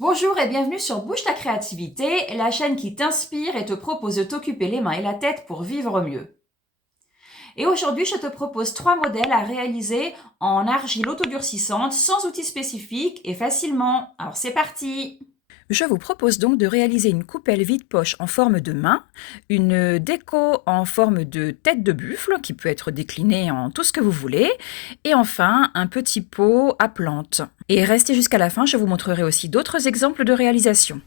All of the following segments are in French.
Bonjour et bienvenue sur Bouge ta créativité, la chaîne qui t'inspire et te propose de t'occuper les mains et la tête pour vivre mieux. Et aujourd'hui, je te propose 3 modèles à réaliser en argile autodurcissante sans outils spécifiques et facilement. Alors c'est parti! Je vous propose donc de réaliser une coupelle vide-poche en forme de main, une déco en forme de tête de buffle qui peut être déclinée en tout ce que vous voulez, et enfin un petit pot à plantes. Et restez jusqu'à la fin, je vous montrerai aussi d'autres exemples de réalisation.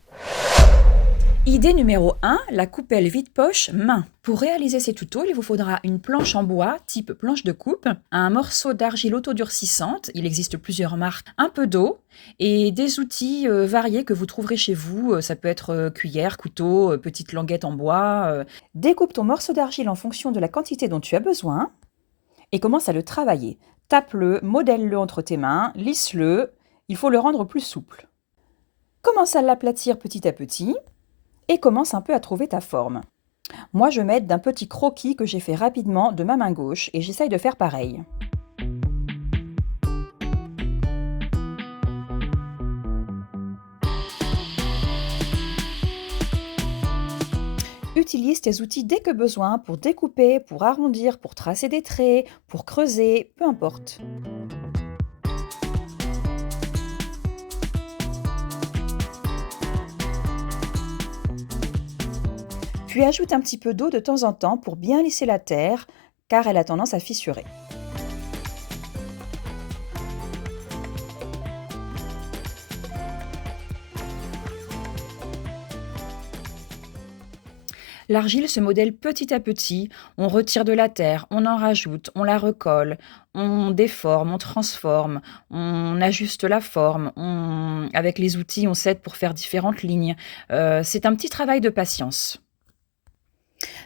Idée numéro 1, la coupelle vide-poche main. Pour réaliser ces tutos, il vous faudra une planche en bois type planche de coupe, un morceau d'argile autodurcissante, il existe plusieurs marques, un peu d'eau et des outils variés que vous trouverez chez vous. Ça peut être cuillère, couteau, petite languette en bois. Découpe ton morceau d'argile en fonction de la quantité dont tu as besoin et commence à le travailler. Tape-le, modèle-le entre tes mains, lisse-le, il faut le rendre plus souple. Commence à l'aplatir petit à petit et commence un peu à trouver ta forme. Moi, je m'aide d'un petit croquis que j'ai fait rapidement de ma main gauche et j'essaye de faire pareil. Utilise tes outils dès que besoin pour découper, pour arrondir, pour tracer des traits, pour creuser, peu importe. Puis ajoute un petit peu d'eau de temps en temps pour bien lisser la terre, car elle a tendance à fissurer. L'argile se modèle petit à petit, on retire de la terre, on en rajoute, on la recolle, on déforme, on transforme, on ajuste la forme, avec les outils, on s'aide pour faire différentes lignes. C'est un petit travail de patience.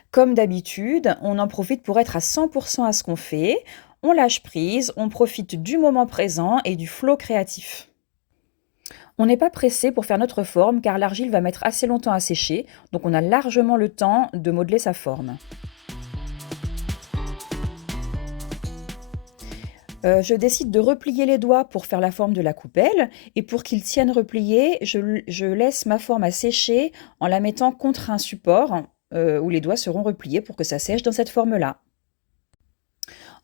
Comme d'habitude, on en profite pour être à 100% à ce qu'on fait, on lâche prise, on profite du moment présent et du flow créatif. On n'est pas pressé pour faire notre forme car l'argile va mettre assez longtemps à sécher, donc on a largement le temps de modeler sa forme. Je décide de replier les doigts pour faire la forme de la coupelle et pour qu'ils tiennent repliés, je laisse ma forme à sécher en la mettant contre un support où les doigts seront repliés pour que ça sèche dans cette forme-là.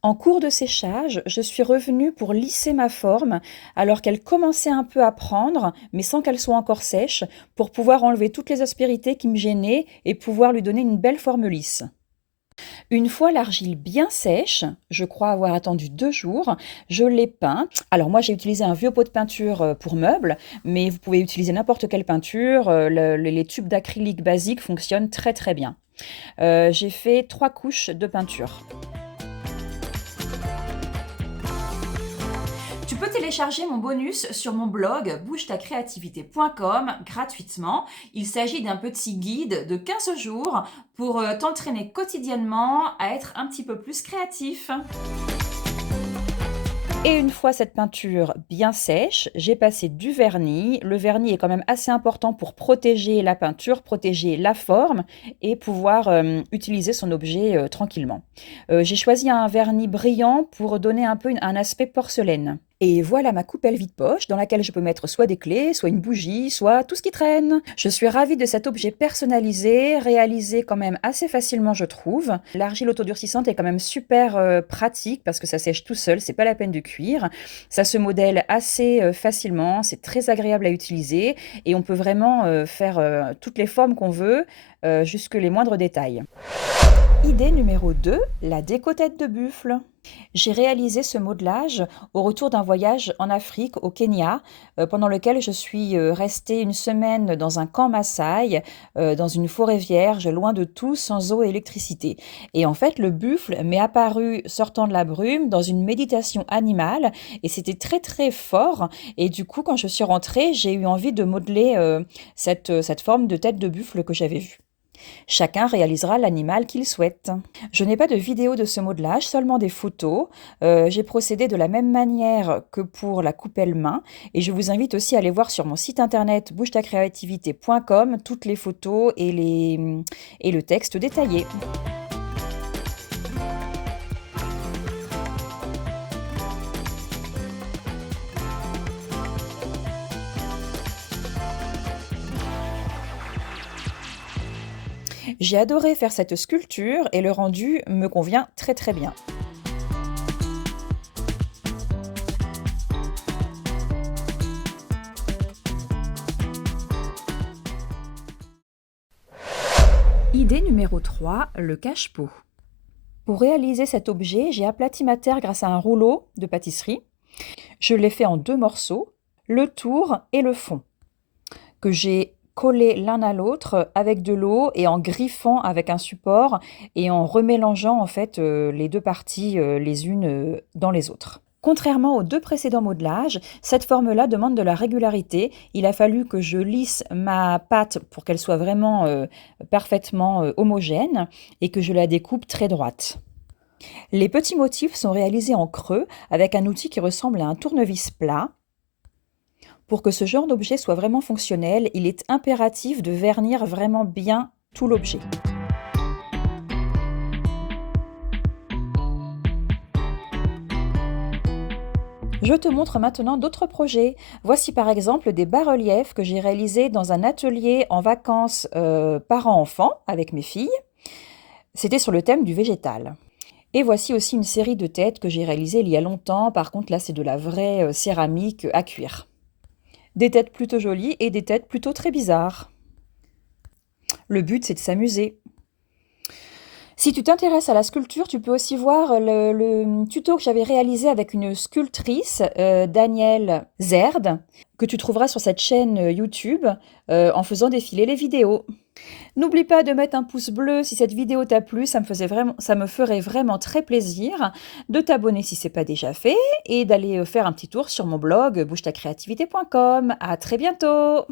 En cours de séchage, je suis revenue pour lisser ma forme alors qu'elle commençait un peu à prendre, mais sans qu'elle soit encore sèche, pour pouvoir enlever toutes les aspérités qui me gênaient et pouvoir lui donner une belle forme lisse. Une fois l'argile bien sèche, je crois avoir attendu 2 jours, je l'ai peinte. Alors moi j'ai utilisé un vieux pot de peinture pour meubles, mais vous pouvez utiliser n'importe quelle peinture, les tubes d'acrylique basiques fonctionnent très très bien. J'ai fait 3 couches de peinture. Tu peux télécharger mon bonus sur mon blog bougetacreativité.com gratuitement. Il s'agit d'un petit guide de 15 jours pour t'entraîner quotidiennement à être un petit peu plus créatif. Et une fois cette peinture bien sèche, j'ai passé du vernis. Le vernis est quand même assez important pour protéger la peinture, protéger la forme et pouvoir utiliser son objet tranquillement. J'ai choisi un vernis brillant pour donner un peu un aspect porcelaine. Et voilà ma coupelle vide-poche dans laquelle je peux mettre soit des clés, soit une bougie, soit tout ce qui traîne. Je suis ravie de cet objet personnalisé, réalisé quand même assez facilement je trouve. L'argile autodurcissante est quand même super pratique parce que ça sèche tout seul, c'est pas la peine de cuire. Ça se modèle assez facilement, c'est très agréable à utiliser et on peut vraiment faire toutes les formes qu'on veut, jusque les moindres détails. Idée numéro 2, la déco tête de buffle. J'ai réalisé ce modelage au retour d'un voyage en Afrique, au Kenya, pendant lequel je suis restée une semaine dans un camp Maasai, dans une forêt vierge, loin de tout, sans eau et électricité. Et en fait, le buffle m'est apparu sortant de la brume dans une méditation animale, et c'était très très fort. Et du coup, quand je suis rentrée, j'ai eu envie de modeler cette forme de tête de buffle que j'avais vue. Chacun réalisera l'animal qu'il souhaite. Je n'ai pas de vidéo de ce modelage, seulement des photos. J'ai procédé de la même manière que pour la coupelle main et je vous invite aussi à aller voir sur mon site internet bougetacreativité.com toutes les photos et le texte détaillé. J'ai adoré faire cette sculpture et le rendu me convient très très bien. Idée numéro 3, le cache-pot. Pour réaliser cet objet, j'ai aplati ma terre grâce à un rouleau de pâtisserie. Je l'ai fait en 2 morceaux, le tour et le fond, que j'ai collé l'un à l'autre avec de l'eau et en griffant avec un support et en remélangeant en fait, les 2 parties, les unes, dans les autres. Contrairement aux 2 précédents modelages, cette forme-là demande de la régularité. Il a fallu que je lisse ma pâte pour qu'elle soit vraiment, parfaitement, homogène et que je la découpe très droite. Les petits motifs sont réalisés en creux avec un outil qui ressemble à un tournevis plat. Pour que ce genre d'objet soit vraiment fonctionnel, il est impératif de vernir vraiment bien tout l'objet. Je te montre maintenant d'autres projets. Voici par exemple des bas-reliefs que j'ai réalisés dans un atelier en vacances parents-enfants avec mes filles. C'était sur le thème du végétal. Et voici aussi une série de têtes que j'ai réalisées il y a longtemps. Par contre, là, c'est de la vraie céramique à cuire. Des têtes plutôt jolies et des têtes plutôt très bizarres. Le but, c'est de s'amuser. Si tu t'intéresses à la sculpture, tu peux aussi voir le tuto que j'avais réalisé avec une sculptrice, Danielle Zerd, que tu trouveras sur cette chaîne YouTube en faisant défiler les vidéos. N'oublie pas de mettre un pouce bleu si cette vidéo t'a plu, ça me ferait vraiment très plaisir, de t'abonner si ce n'est pas déjà fait et d'aller faire un petit tour sur mon blog bougetacreativité.com. À très bientôt!